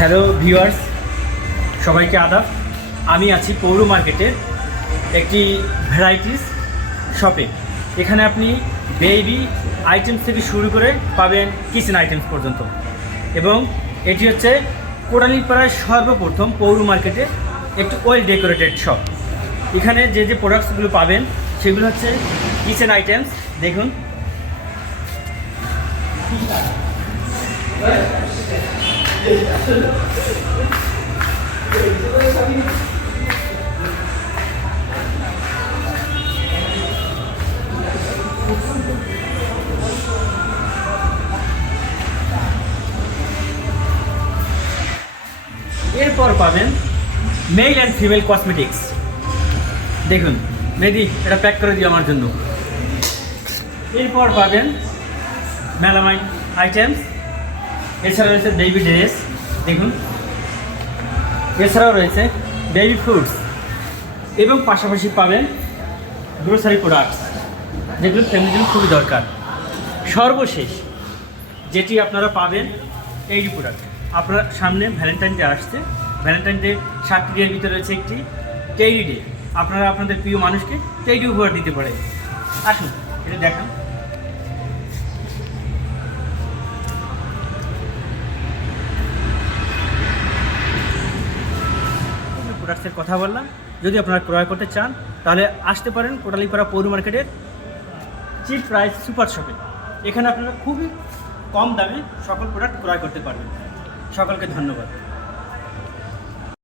Hello viewers, সবাইকে আদাব। আমি আছি পৌর মার্কেটের একটি ভ্যারাইটিস শপে। এখানে আপনি বেবি আইটেমস থেকে শুরু করে পাবেন কিচেন আইটেমস পর্যন্ত, এবং এটি হচ্ছে কোটালীপাড়ায় সর্বপ্রথম পৌর মার্কেটে একটি ওয়েল ডেকোরেটেড শপ। এখানে যে যে প্রোডাক্টসগুলো পাবেন সেগুলো হচ্ছে কিচেন আইটেমস। দেখুন, এরপর পাবেন মেল অ্যান্ড ফিমেল কসমেটিক্স। দেখুন মেহেদি, এটা প্যাক করে দিও আমার জন্য। এরপর পাবেন মেলামাইন আইটেমস, এছাড়া রয়েছে বেবি ড্রেস। দেখুন, এছাড়াও রয়েছে বেবি ফুডস, এবং পাশাপাশি পাবেন গ্রোসারি প্রোডাক্টস, যেগুলো ফ্যামিলির জন্য খুবই দরকার। সর্বশেষ যেটি আপনারা পাবেন এই প্রোডাক্ট। আপনার সামনে ভ্যালেন্টাইন ডে আসছে। ভ্যালেন্টাইন ডে 7টি ডের ভিতরে রয়েছে একটি টেডি ডে। আপনারা আপনাদের প্রিয় মানুষকে টেডি উপহার দিতে পারেন। আসুন এটা দেখান। প্রোডাক্টসের কথা বললাম। যদি আপনারা ক্রয় করতে চান তাহলে আসতে পারেন কোটালীপাড়া পৌর মার্কেটের চিপ প্রাইস সুপার শপে। এখানে আপনারা খুবই কম দামে সকল প্রোডাক্ট ক্রয় করতে পারবেন। সকলকে ধন্যবাদ।